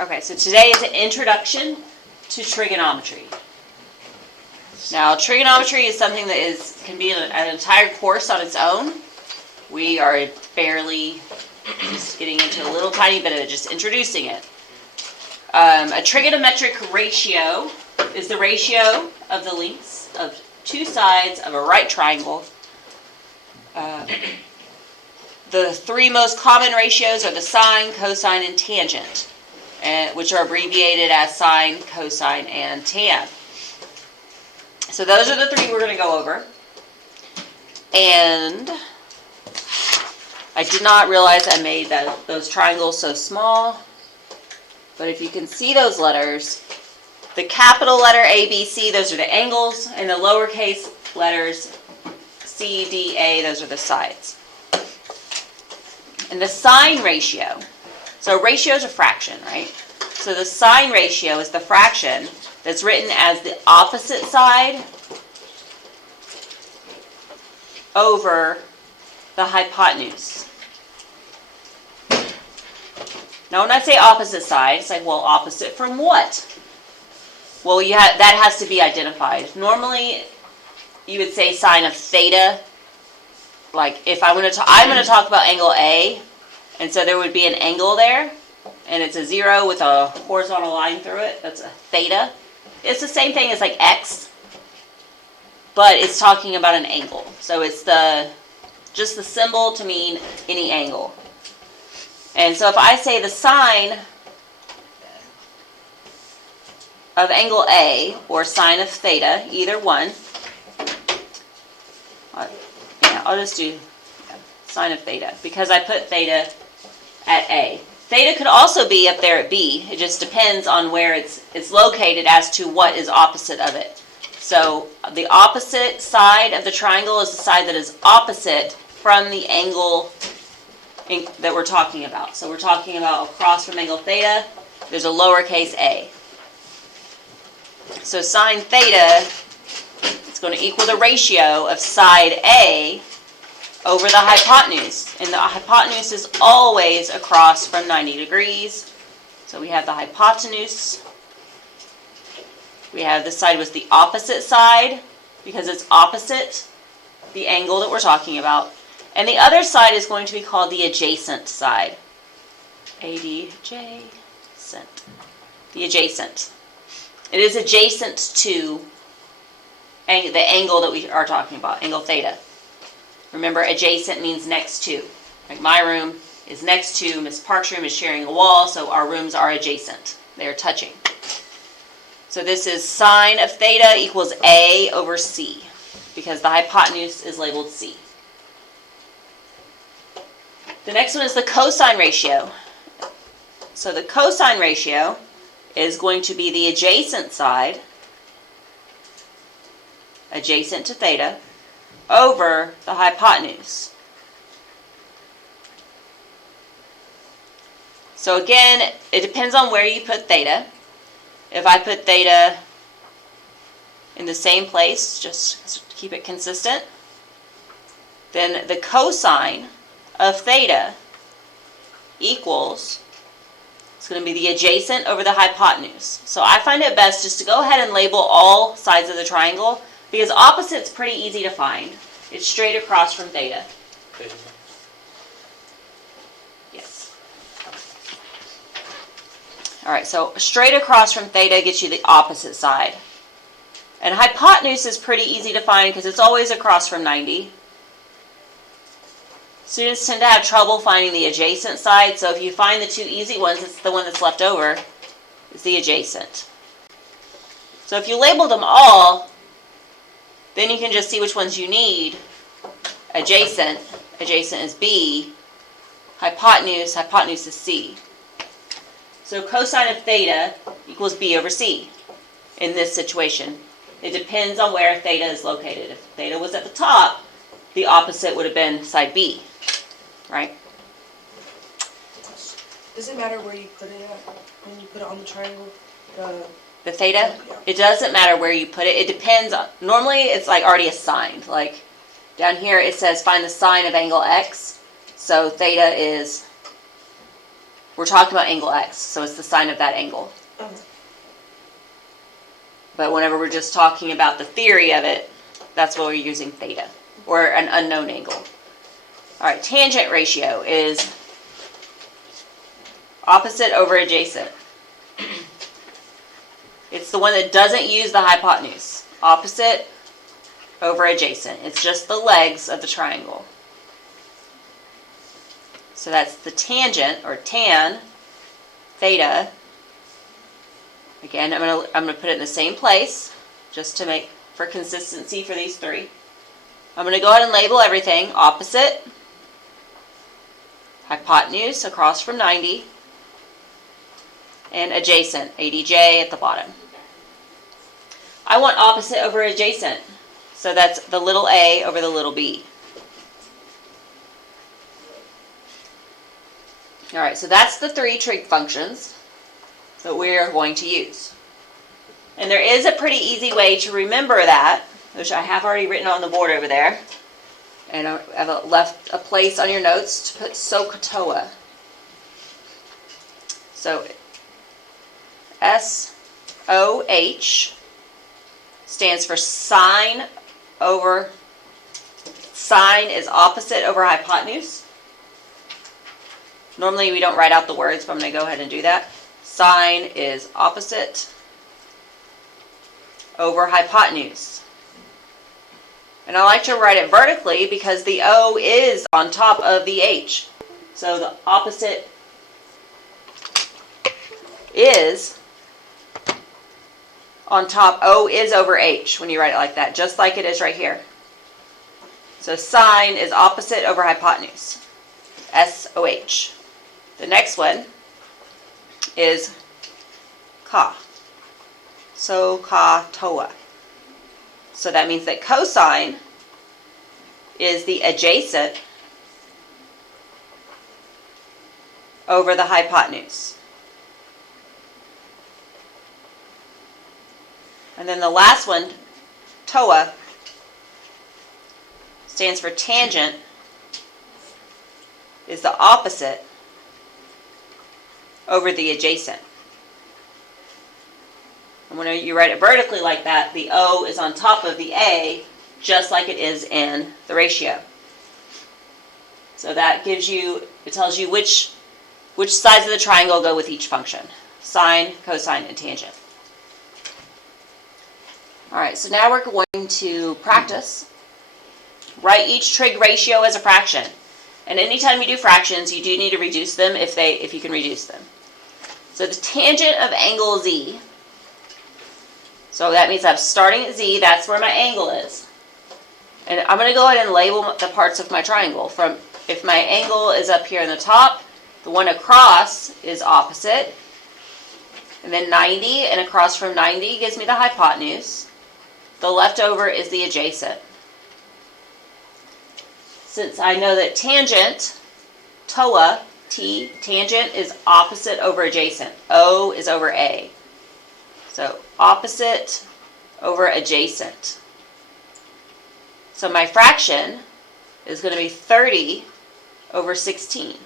Okay, so today is an introduction to trigonometry. Now, trigonometry is something that can be an entire course on its own. We are barely just getting into a little tiny bit of it, just introducing it. A trigonometric ratio is the ratio of the lengths of two sides of a right triangle. The three most common ratios are the sine, cosine, and tangent, which are abbreviated as sine, cosine, and tan. So those are the three we're going to go over. And I did not realize I made those triangles so small. But if you can see those letters, the capital letter A, B, C, those are the angles, and the lowercase letters C, D, A, those are the sides. And the sine ratio, so ratio is a fraction, right? So the sine ratio is the fraction that's written as the opposite side over the hypotenuse. Now when I say opposite side, it's like, well, opposite from what? Well, that has to be identified. Normally, you would say sine of theta. Like if I'm going to talk about angle A, and so there would be an angle there, and it's a 0 with a horizontal line through it. That's a theta. It's the same thing as like x, but it's talking about an angle. So it's just the symbol to mean any angle. And so if I say the sine of angle A or sine of theta, either one, I'll just do sine of theta because I put theta at A. Theta could also be up there at B. It just depends on where it's located as to what is opposite of it. So the opposite side of the triangle is the side that is opposite from the angle that we're talking about. So we're talking about across from angle theta, there's a lowercase a. So sine theta is going to equal the ratio of side A over the hypotenuse. And the hypotenuse is always across from 90 degrees. So we have the hypotenuse. We have this side was the opposite side because it's opposite the angle that we're talking about. And the other side is going to be called the adjacent side. Adjacent. The adjacent. It is adjacent to the angle that we are talking about, angle theta. Remember, adjacent means next to. Like my room is next to Miss Park's room, is sharing a wall, so our rooms are adjacent. They are touching. So this is sine of theta equals A over C, because the hypotenuse is labeled C. The next one is the cosine ratio. So the cosine ratio is going to be the adjacent side, adjacent to theta, over the hypotenuse. So again, it depends on where you put theta. If I put theta in the same place, just to keep it consistent, then the cosine of theta equals, it's going to be the adjacent over the hypotenuse. So I find it best just to go ahead and label all sides of the triangle because opposite's pretty easy to find. It's straight across from theta. Yes. All right, so straight across from theta gets you the opposite side. And hypotenuse is pretty easy to find because it's always across from 90. Students tend to have trouble finding the adjacent side, so if you find the two easy ones, it's the one that's left over, is the adjacent. So if you label them all, then you can just see which ones you need. Adjacent is B. Hypotenuse is C. So cosine of theta equals B over C in this situation. It depends on where theta is located. If theta was at the top, the opposite would have been side B, right? Does it matter where you put it at when you put it on the triangle? The theta? Yeah. It doesn't matter where you put it. It depends on, normally it's like already assigned. Like down here it says find the sine of angle X. So theta is We're talking about angle x, so it's the sine of that angle. Okay. But whenever we're just talking about the theory of it, that's what we're using theta, or an unknown angle. All right, tangent ratio is opposite over adjacent. It's the one that doesn't use the hypotenuse. Opposite over adjacent. It's just the legs of the triangle. So that's the tangent, or tan, theta. Again, I'm gonna put it in the same place, just to make for consistency for these three. I'm gonna go ahead and label everything. Opposite, hypotenuse across from 90, and adjacent, ADJ at the bottom. I want opposite over adjacent, so that's the little a over the little b. All right, so that's the three trig functions that we're going to use. And there is a pretty easy way to remember that, which I have already written on the board over there. And I've left a place on your notes to put SOHCAHTOA. So SOH stands for sine over, sine is opposite over hypotenuse. Normally we don't write out the words, but I'm going to go ahead and do that. Sine is opposite over hypotenuse. And I like to write it vertically because the O is on top of the H. So the opposite is on top, O is over H when you write it like that, just like it is right here. So sine is opposite over hypotenuse, SOH. The next one is ka, SOHCAHTOA. So that means that cosine is the adjacent over the hypotenuse. And then the last one, TOA, stands for tangent, is the opposite over the adjacent. And when you write it vertically like that, the O is on top of the A, just like it is in the ratio. So that gives you, it tells you which sides of the triangle go with each function. Sine, cosine, and tangent. All right, so now we're going to practice. Write each trig ratio as a fraction. And anytime you do fractions, you do need to reduce them if you can reduce them. So the tangent of angle Z, so that means I'm starting at Z, that's where my angle is. And I'm going to go ahead and label the parts of my triangle. From if my angle is up here in the top, the one across is opposite. And then 90, and across from 90 gives me the hypotenuse. The leftover is the adjacent. Since I know that tangent, TOA, T, tangent is opposite over adjacent. O is over A. So opposite over adjacent. So my fraction is going to be 30 over 16.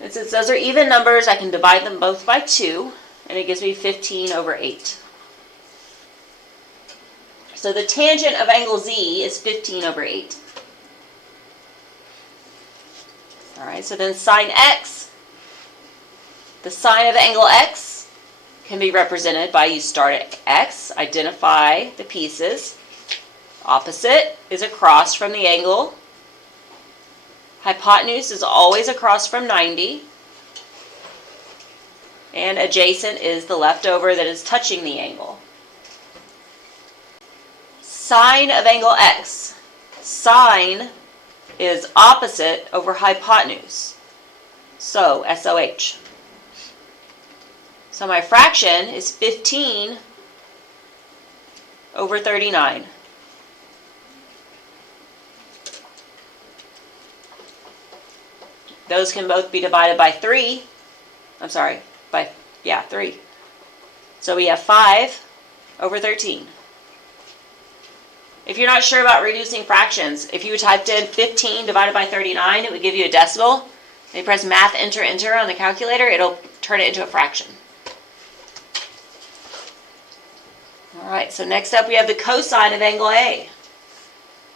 And since those are even numbers, I can divide them both by 2, and it gives me 15 over 8. So the tangent of angle Z is 15 over 8. All right, so then sine X, the sine of angle X can be represented by you start at X, identify the pieces. Opposite is across from the angle. Hypotenuse is always across from 90. And adjacent is the leftover that is touching the angle. Sine of angle X. Sine is opposite over hypotenuse. So, SOH. So my fraction is 15 over 39. Those can both be divided by 3. I'm sorry, by 3. So we have 5 over 13. If you're not sure about reducing fractions, if you typed in 15 divided by 39, it would give you a decimal. And you press math enter on the calculator, it'll turn it into a fraction. All right, so next up we have the cosine of angle A.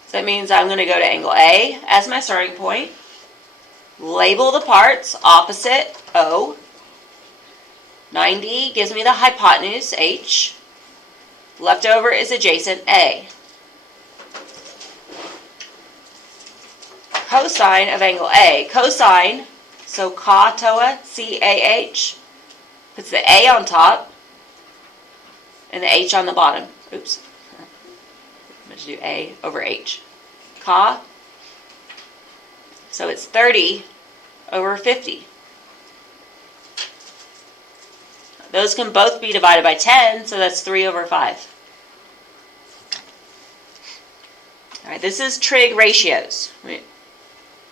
So that means I'm going to go to angle A as my starting point, label the parts, opposite O, 90 gives me the hypotenuse H, left over is adjacent A. Cosine of angle A, cosine, so ca toa, C-A-H, puts the A on top and the H on the bottom. Oops. I'm going to do A over H. Ca. So it's 30 over 50. Those can both be divided by 10, so that's 3 over 5. All right, this is trig ratios.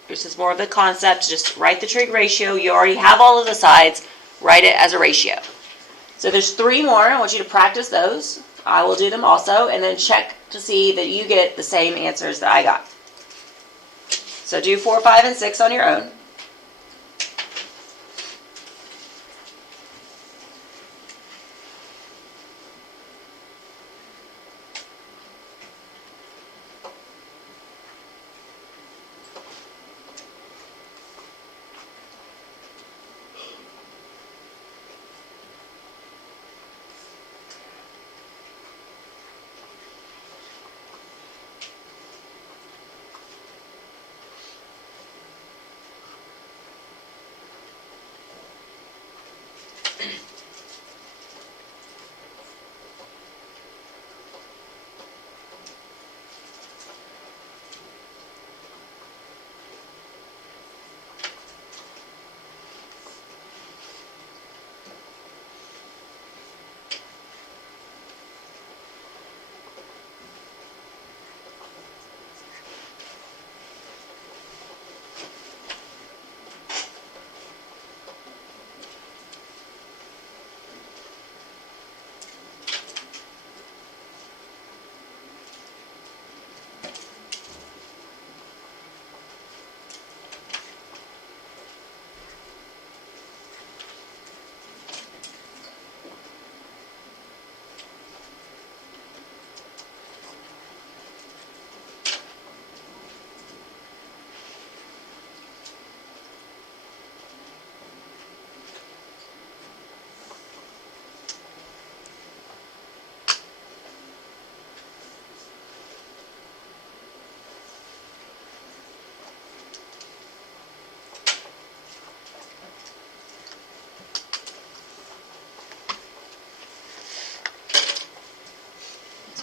This is more of the concept. Just write the trig ratio. You already have all of the sides. Write it as a ratio. So there's 3 more. I want you to practice those. I will do them also, and then check to see that you get the same answers that I got. So do 4, 5, and 6 on your own.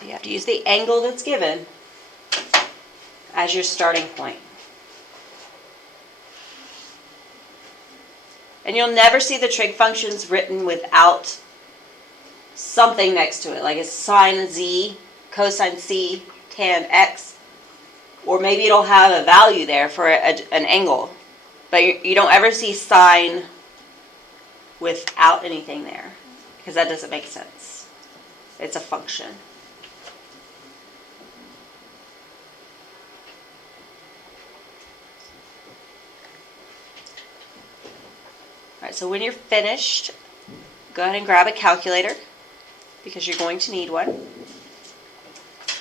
So you have to use the angle that's given as your starting point. And you'll never see the trig functions written without something next to it, like a sine Z, cosine C, tan X, or maybe it'll have a value there for an angle. But you don't ever see sine without anything there, because that doesn't make sense. It's a function. All right, so when you're finished, go ahead and grab a calculator, because you're going to need one.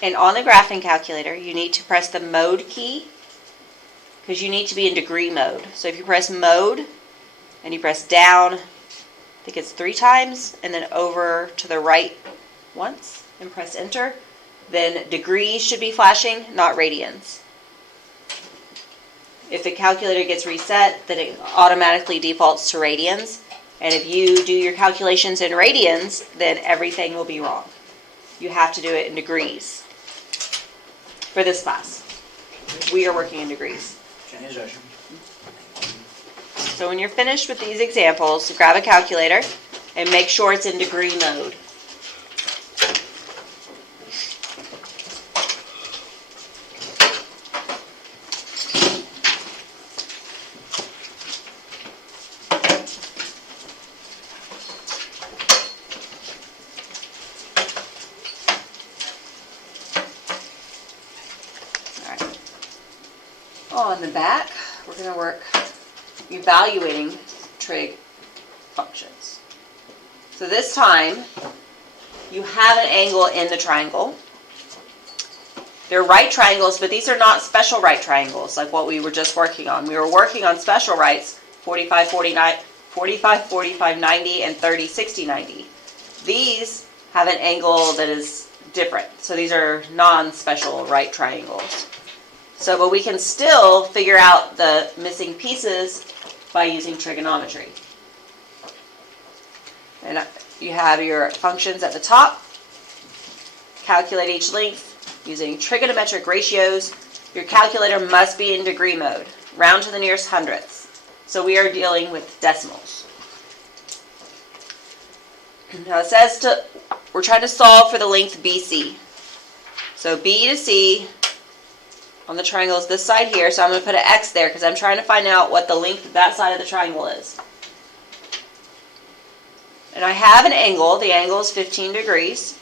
And on the graphing calculator, you need to press the mode key, because you need to be in degree mode. So if you press mode, and you press down, I think it's 3 times, and then over to the right once, and press enter, then degrees should be flashing, not radians. If the calculator gets reset, then it automatically defaults to radians. And if you do your calculations in radians, then everything will be wrong. You have to do it in degrees for this class. We are working in degrees. So when you're finished with these examples, grab a calculator and make sure it's in degree mode. On the back, we're going to work evaluating trig functions. So this time, you have an angle in the triangle. They're right triangles, but these are not special right triangles like what we were just working on. We were working on special rights, 45, 49, 45, 45, 90, and 30, 60, 90. These have an angle that is different. So these are non-special right triangles. So, but we can still figure out the missing pieces by using trigonometry. And you have your functions at the top. Calculate each length using trigonometric ratios. Your calculator must be in degree mode. Round to the nearest hundredths. So we are dealing with decimals. Now it says we're trying to solve for the length BC. So B to C on the triangle is this side here. So I'm going to put an X there because I'm trying to find out what the length of that side of the triangle is. And I have an angle. The angle is 15 degrees.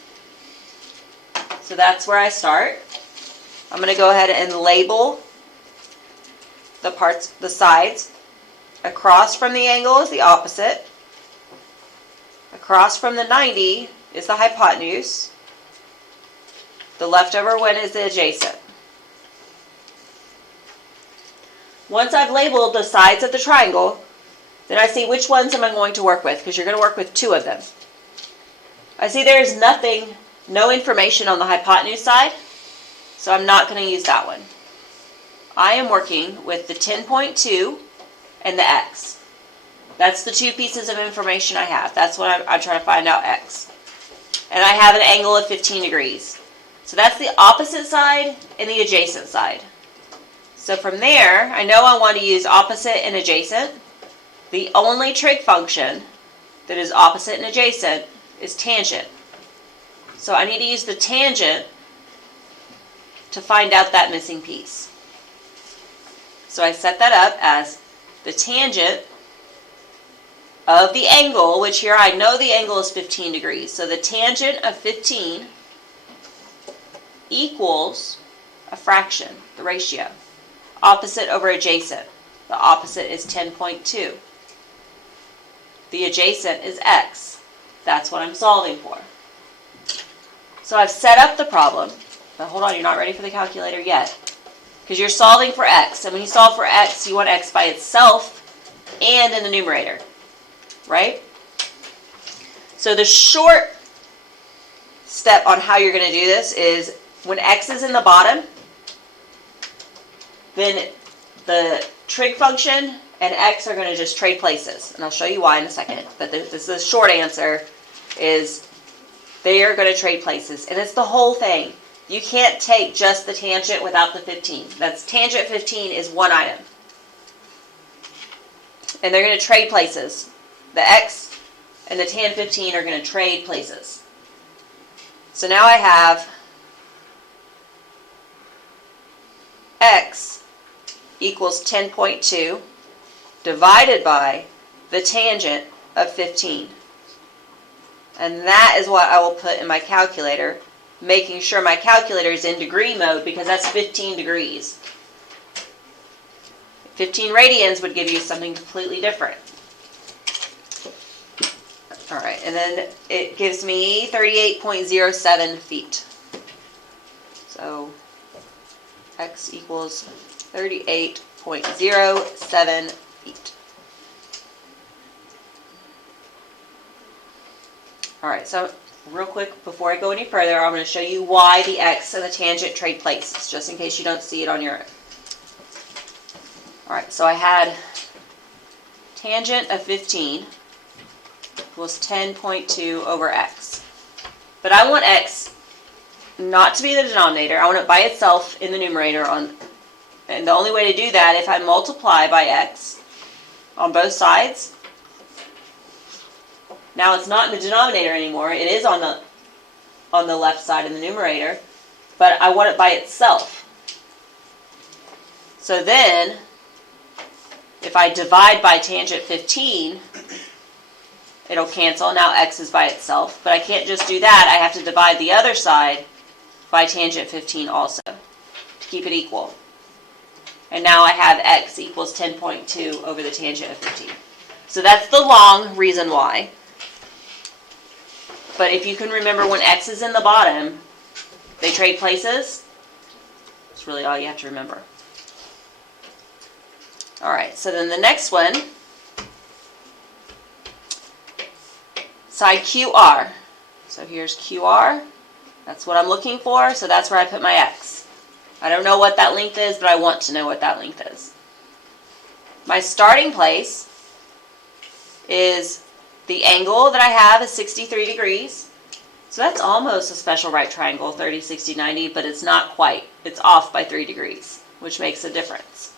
So that's where I start. I'm going to go ahead and label the parts, the sides. Across from the angle is the opposite. Across from the 90 is the hypotenuse. The leftover one is the adjacent. Once I've labeled the sides of the triangle, then I see which ones am I going to work with, because you're going to work with two of them. I see there's nothing, no information on the hypotenuse side, so I'm not going to use that one. I am working with the 10.2 and the X. That's the two pieces of information I have. That's what I'm trying to find out, X. And I have an angle of 15 degrees. So that's the opposite side and the adjacent side. So from there, I know I want to use opposite and adjacent. The only trig function that is opposite and adjacent is tangent. So I need to use the tangent to find out that missing piece. So I set that up as the tangent of the angle, which here I know the angle is 15 degrees. So the tangent of 15 equals a fraction, the ratio. Opposite over adjacent. The opposite is 10.2. The adjacent is X. That's what I'm solving for. So I've set up the problem. But hold on, you're not ready for the calculator yet. Because you're solving for X. And when you solve for X, you want X by itself and in the numerator. Right? So the short step on how you're going to do this is when X is in the bottom, then the trig function and X are going to just trade places. And I'll show you why in a second. But the short answer is they are going to trade places. And it's the whole thing. You can't take just the tangent without the 15. That's tangent 15 is one item. And they're going to trade places. The X and the tan 15 are going to trade places. So now I have X equals 10.2 divided by the tangent of 15. And that is what I will put in my calculator, making sure my calculator is in degree mode because that's 15 degrees. 15 radians would give you something completely different. Alright, and then it gives me 38.07 feet. So X equals 38.07 feet. Alright, so real quick, before I go any further, I'm going to show you why the X and the tangent trade places, just in case you don't see it on your own. Alright, so I had tangent of 15 equals 10.2 over X. But I want X not to be the denominator. I want it by itself in the numerator. And the only way to do that, if I multiply by X on both sides, now it's not in the denominator anymore. It is on the left side in the numerator, but I want it by itself. So then, if I divide by tangent 15, it'll cancel. Now X is by itself, but I can't just do that. I have to divide the other side by tangent 15 also to keep it equal. And now I have x equals 10.2 over the tangent of 15. So that's the long reason why. But if you can remember when x is in the bottom, they trade places. That's really all you have to remember. All right, so then the next one, side QR. So here's QR. That's what I'm looking for, so that's where I put my x. I don't know what that length is, but I want to know what that length is. My starting place is the angle that I have is 63 degrees. So that's almost a special right triangle, 30, 60, 90, but it's not quite. It's off by 3 degrees, which makes a difference.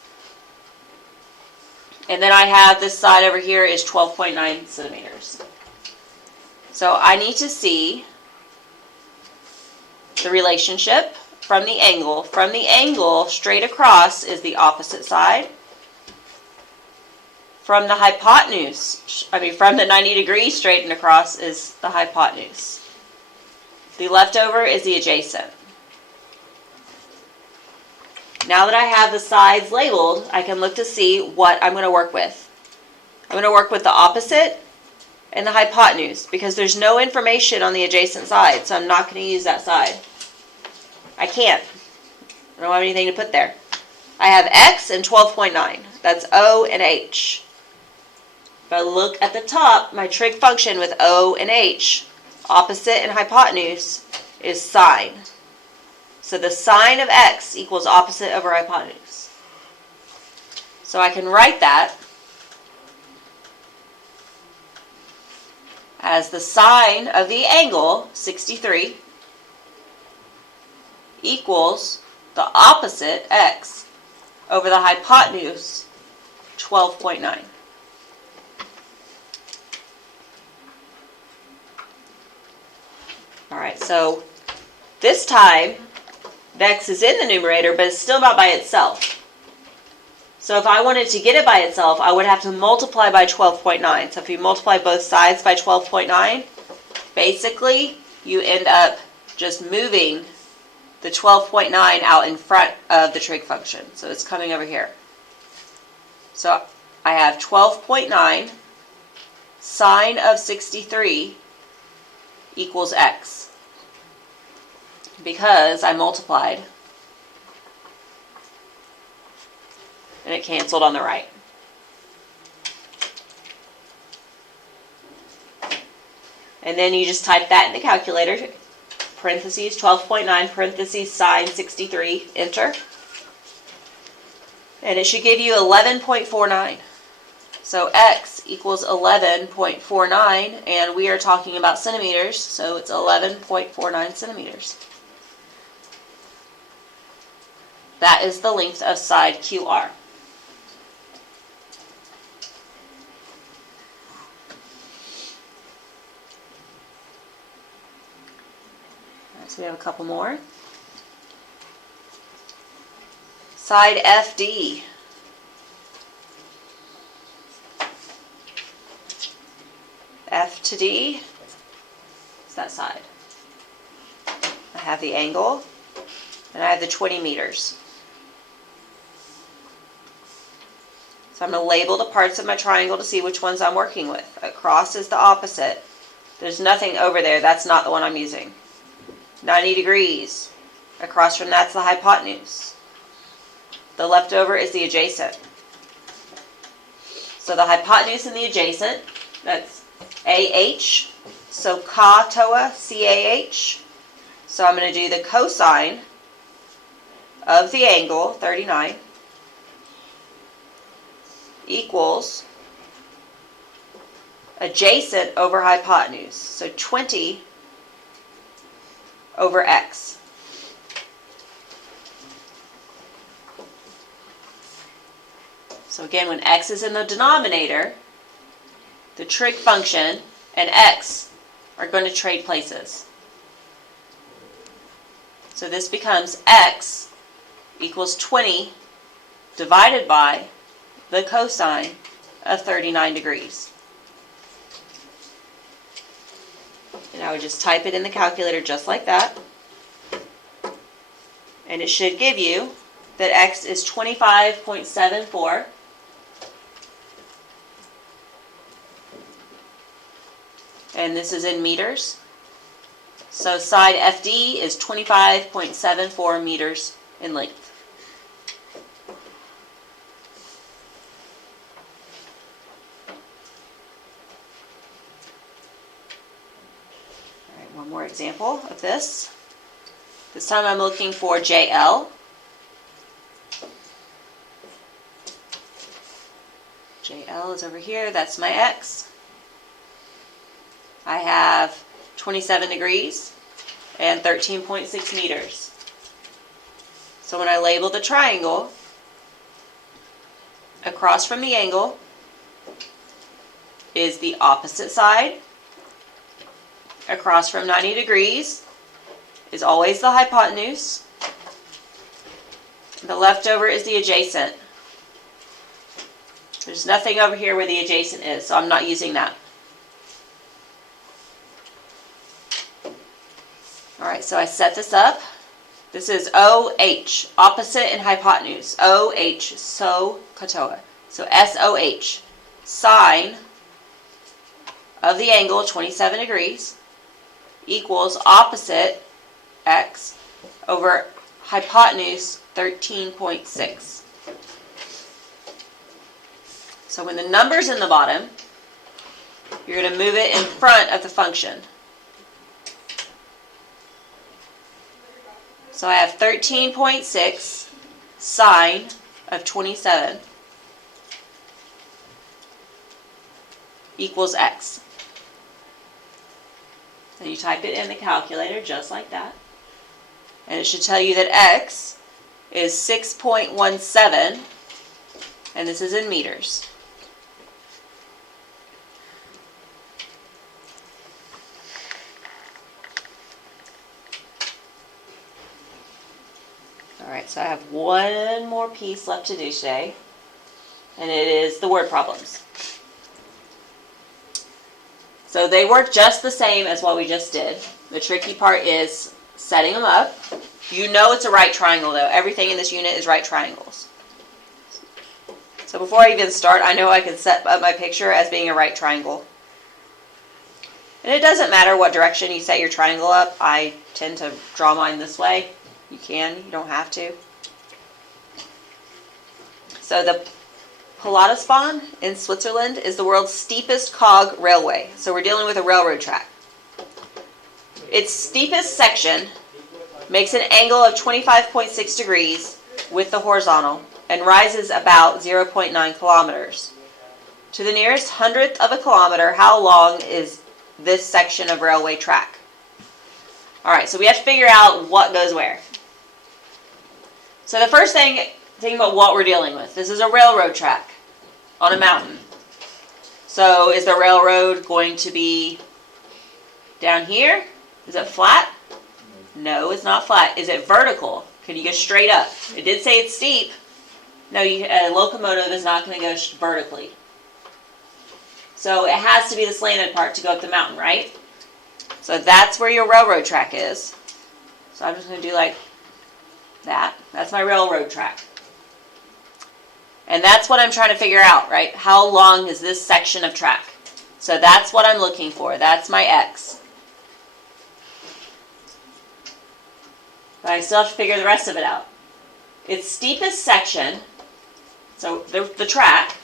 And then I have this side over here is 12.9 centimeters. So I need to see the relationship from the angle. From the angle, straight across is the opposite side. From the hypotenuse, from the 90 degrees straightened across is the hypotenuse. The leftover is the adjacent. Now that I have the sides labeled, I can look to see what I'm going to work with. I'm going to work with the opposite and the hypotenuse because there's no information on the adjacent side, so I'm not going to use that side. I can't. I don't have anything to put there. I have x and 12.9. That's O and H. If I look at the top, my trig function with O and H, opposite and hypotenuse, is sine. So the sine of x equals opposite over hypotenuse. So I can write that as the sine of the angle, 63, equals the opposite, x, over the hypotenuse, 12.9. All right, so this time, the x is in the numerator, but it's still not by itself. So if I wanted to get it by itself, I would have to multiply by 12.9. So if you multiply both sides by 12.9, basically you end up just moving the 12.9 out in front of the trig function. So it's coming over here. So I have 12.9 sine of 63 equals x, because I multiplied and it canceled on the right. And then you just type that in the calculator, parentheses 12.9 parentheses sine 63, enter. And it should give you 11.49. So x equals 11.49, and we are talking about centimeters, so it's 11.49 centimeters. That is the length of side QR. So we have a couple more. Side FD. F to D is that side. I have the angle, and I have the 20 meters. So I'm going to label the parts of my triangle to see which ones I'm working with. Across is the opposite. There's nothing over there. That's not the one I'm using. 90 degrees. Across from that's the hypotenuse. The leftover is the adjacent. So the hypotenuse and the adjacent, that's AH. So ka toa, CAH. So I'm going to do the cosine of the angle, 39, equals adjacent over hypotenuse. So 20 over x. So again, when x is in the denominator, the trig function and x are going to trade places. So this becomes x equals 20 divided by the cosine of 39 degrees. And I would just type it in the calculator just like that. And it should give you that x is 25.74. And this is in meters. So side FD is 25.74 meters in length. All right, one more example of this. This time I'm looking for JL. JL is over here, that's my x. I have 27 degrees and 13.6 meters. So when I label the triangle, across from the angle is the opposite side. Across from 90 degrees is always the hypotenuse. The leftover is the adjacent. There's nothing over here where the adjacent is, so I'm not using that. Alright, so I set this up. This is OH, opposite and hypotenuse. OH, so katoa. So SOH, sine of the angle 27 degrees equals opposite x over hypotenuse 13.6. So when the number's in the bottom, you're going to move it in front of the function. So I have 13.6 sine of 27 equals x. And you type it in the calculator just like that. And it should tell you that x is 6.17, and this is in meters. Alright, so I have one more piece left to do today, and it is the word problems. So they work just the same as what we just did. The tricky part is setting them up. You know it's a right triangle though. Everything in this unit is right triangles. So before I even start, I know I can set up my picture as being a right triangle. And it doesn't matter what direction you set your triangle up. I tend to draw mine this way. You can, you don't have to. So the Pilatusbahn in Switzerland is the world's steepest cog railway. So we're dealing with a railroad track. Its steepest section makes an angle of 25.6 degrees with the horizontal and rises about 0.9 kilometers. To the nearest hundredth of a kilometer, how long is this section of railway track? Alright, so we have to figure out what goes where. So the first thing, think about what we're dealing with. This is a railroad track on a mountain. So is the railroad going to be down here? Is it flat? No, it's not flat. Is it vertical? Can you go straight up? It did say it's steep. No, a locomotive is not going to go vertically. So it has to be the slanted part to go up the mountain, right? So that's where your railroad track is. So I'm just going to do like that. That's my railroad track. And that's what I'm trying to figure out, right? How long is this section of track? So that's what I'm looking for. That's my x. But I still have to figure the rest of it out. Its steepest section, so the track,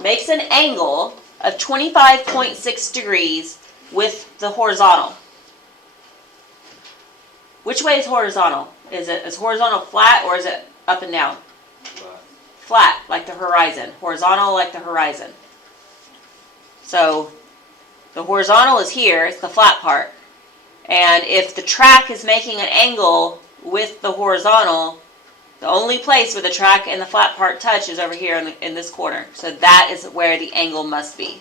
makes an angle of 25.6 degrees with the horizontal. Which way is horizontal? Is horizontal flat or is it up and down? Flat. Flat, like the horizon. Horizontal, like the horizon. So the horizontal is here, it's the flat part. And if the track is making an angle with the horizontal, the only place where the track and the flat part touch is over here in this corner. So that is where the angle must be.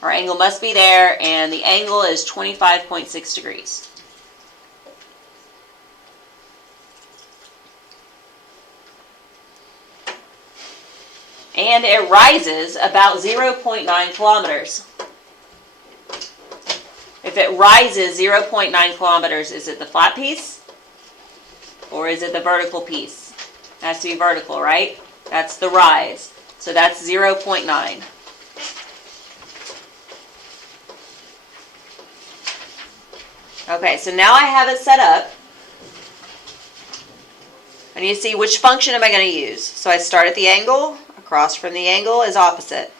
Our angle must be there, and the angle is 25.6 degrees. And it rises about 0.9 kilometers. If it rises 0.9 kilometers, is it the flat piece? Or is it the vertical piece? It has to be vertical, right? That's the rise. So that's 0.9. Okay, so now I have it set up. I need to see which function am I going to use. So I start at the angle. Across from the angle is opposite.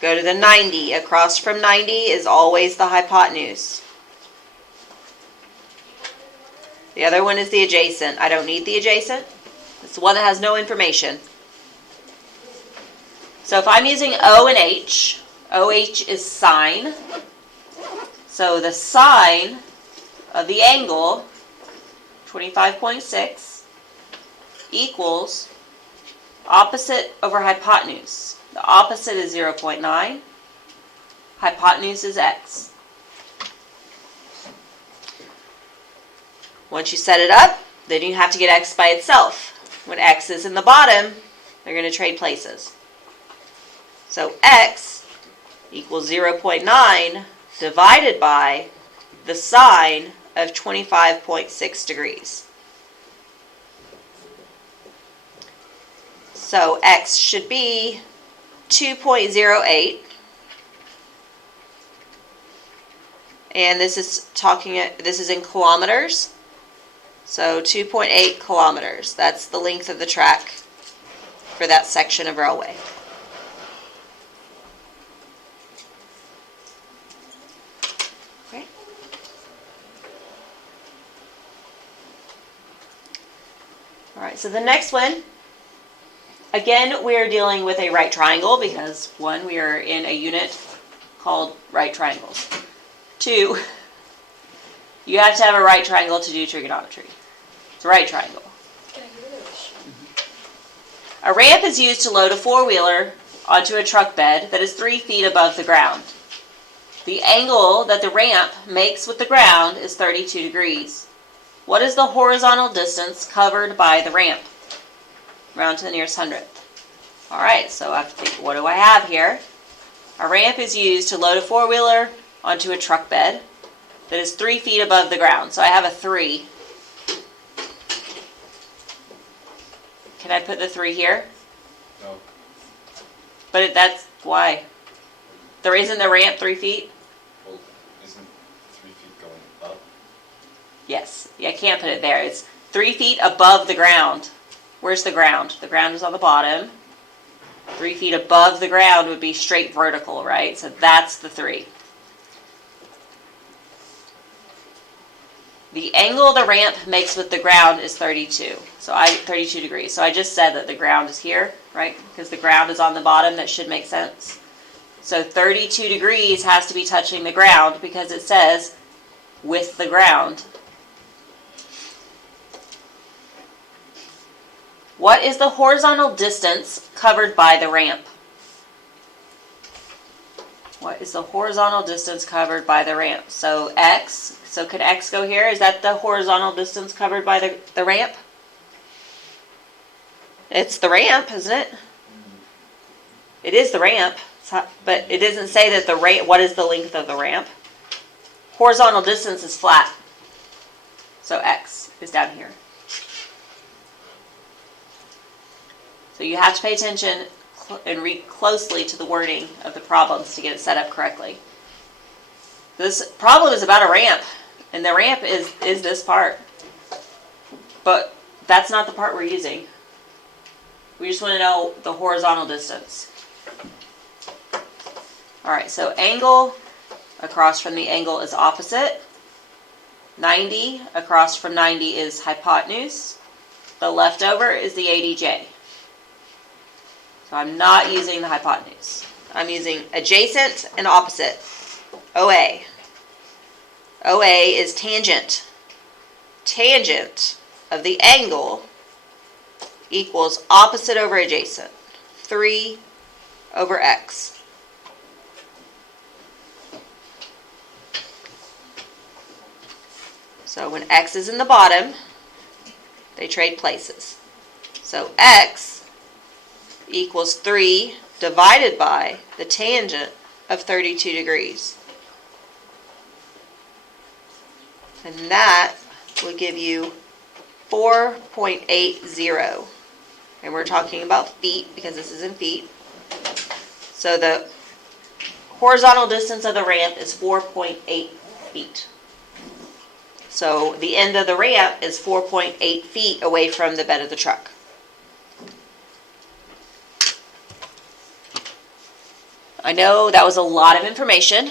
Go to the 90. Across from 90 is always the hypotenuse. The other one is the adjacent. I don't need the adjacent. It's the one that has no information. So if I'm using O and H, OH is sine. So the sine of the angle, 25.6, equals opposite over hypotenuse. The opposite is 0.9. Hypotenuse is x. Once you set it up, then you have to get x by itself. When x is in the bottom, they're going to trade places. So x equals 0.9 divided by the sine of 25.6 degrees. So x should be 2.08. And this is in kilometers. So 2.8 kilometers. That's the length of the track for that section of railway. Okay. All right, so the next one, again, we're dealing with a right triangle because, one, we are in a unit called right triangles. Two, you have to have a right triangle to do trigonometry. It's a right triangle. A ramp is used to load a four-wheeler onto a truck bed that is 3 feet above the ground. The angle that the ramp makes with the ground is 32 degrees. What is the horizontal distance covered by the ramp? Round to the nearest hundredth. All right, so I have to think, what do I have here? A ramp is used to load a four-wheeler onto a truck bed that is 3 feet above the ground. So I have a 3. Can I put the 3 here? No. But that's why. There isn't the ramp 3 feet? Well, isn't 3 feet going up? Yes. Yeah, I can't put it there. It's 3 feet above the ground. Where's the ground? The ground is on the bottom. 3 feet above the ground would be straight vertical, right? So that's the 3. The angle the ramp makes with the ground is 32. 32 degrees. So I just said that the ground is here, right? Because the ground is on the bottom. That should make sense. So 32 degrees has to be touching the ground because it says with the ground. What is the horizontal distance covered by the ramp? What is the horizontal distance covered by the ramp? So x. So could x go here? Is that the horizontal distance covered by the ramp? It's the ramp, isn't it? It is the ramp, but it doesn't say that the ramp. What is the length of the ramp? Horizontal distance is flat. So x is down here. So you have to pay attention and read closely to the wording of the problems to get it set up correctly. This problem is about a ramp, and the ramp is this part. But that's not the part we're using. We just want to know the horizontal distance. All right, so angle across from the angle is opposite. 90 across from 90 is hypotenuse. The leftover is the ADJ. So I'm not using the hypotenuse. I'm using adjacent and opposite. OA. OA is tangent. Tangent of the angle equals opposite over adjacent. 3 over x. So when x is in the bottom, they trade places. So x equals 3 divided by the tangent of 32 degrees. And that will give you 4.80. And we're talking about feet because this is in feet. So the horizontal distance of the ramp is 4.8 feet. So the end of the ramp is 4.8 feet away from the bed of the truck. I know that was a lot of information.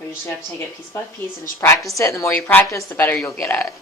We're just going to have to take it piece by piece and just practice it. And the more you practice, the better you'll get at it.